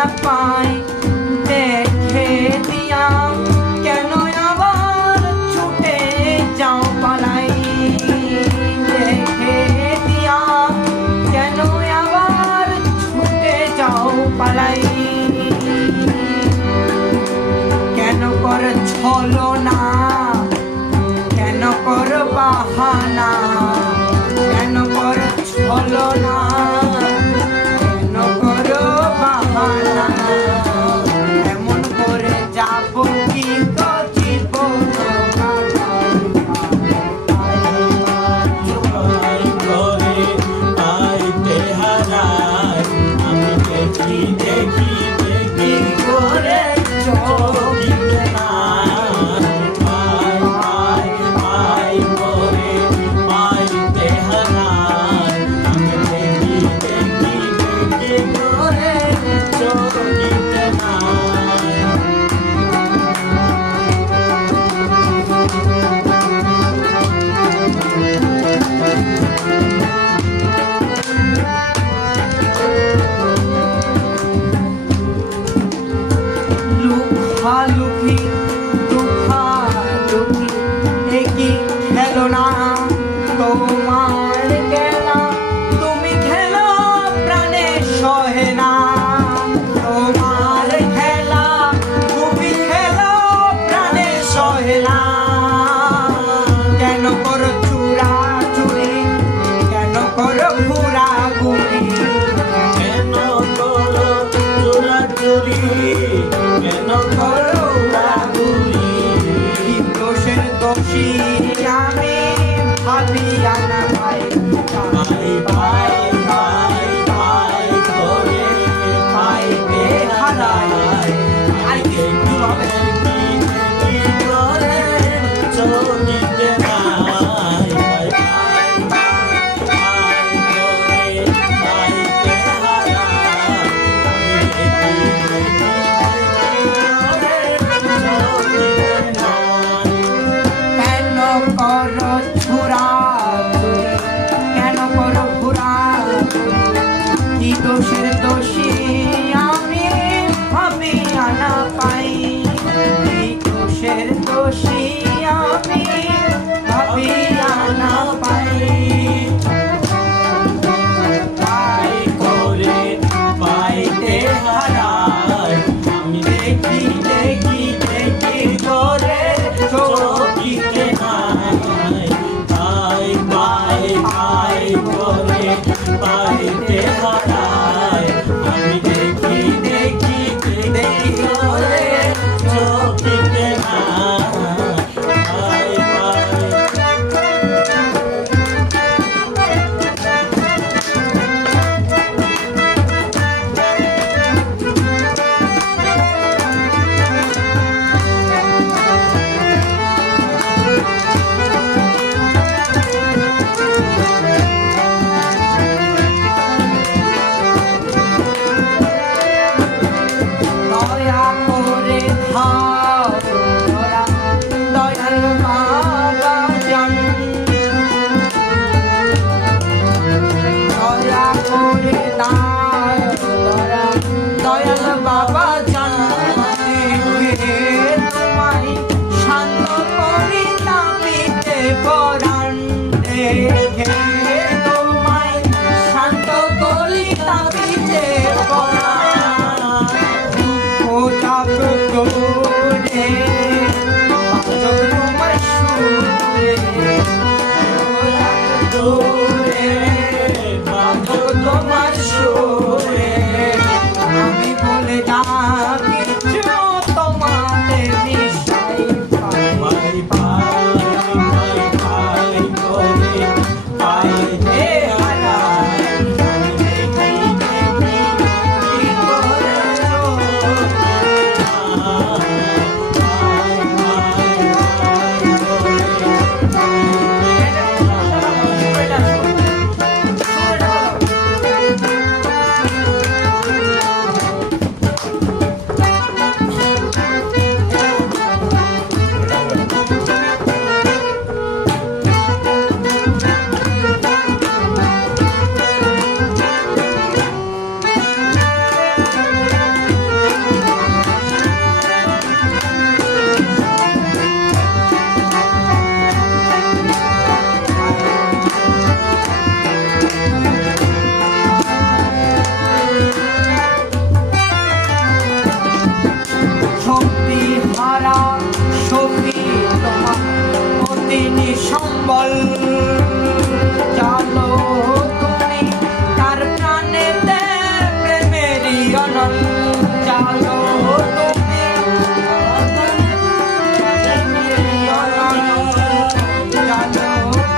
না পাই দেখে দিয়া কেন আবার ছুটে যাও পালাই দেখে দিয়া কেন আবার ছুটে যাও পালাই কেন কর ছলনা কেন কর বাহানা কেন কর ছলনা কেন কর বাহানা এমন করে যাব কি তো জীবন দেখি দেখি করে চোখে না লুকি লুকি একই খেলনা তোমার খেলা তুমি খেলো প্রাণে সহে না তোমার খেলা তুমি খেলো প্রাণে সহে না কেন করো চুরা চুরি কেন করো ঘুরা ঘুরি কেন করো চোরা চুরি কেন করো রাগুলি দোষের দোষী আমি ভাবি আনা ভাই ভাই ভাই ভাই ভাই করে পাইতে হারায় আইকে কি করে চোখিতে নাই ভাই ভাই ভাই করে পাইতে হারায় কেন করো ছুরা কেন করো ঘুরা কি দোষের দোষী আমি ভাবি আনা পাই কি দোষের দোষী আমি ভাবি আনা পাই পাই করে পাইতে হারায় আমি দেখি দেখি দেখি করে চোখিতে নাই পাই পাই পাই করে পাইতে হারায় আমি দেখি দেখি দেখি করে চোখিতে নাই পাই পাই দয়া করে খাও তোরা দয়াল বাবা জান দয়া করে দাও তোরা দয়াল বাবা জান তোমায় শান্ত করি তাপিতে পরাণ দেখে তোমায় শান্ত করি তাপিতে পরাণ তাপ করে তোমার সুরে দূরে বাঁধো তোমার সুরে আমি বলে ডাকি তোমাদের নিশ্চয় ভাই ভাই ভাই ভাই করে বল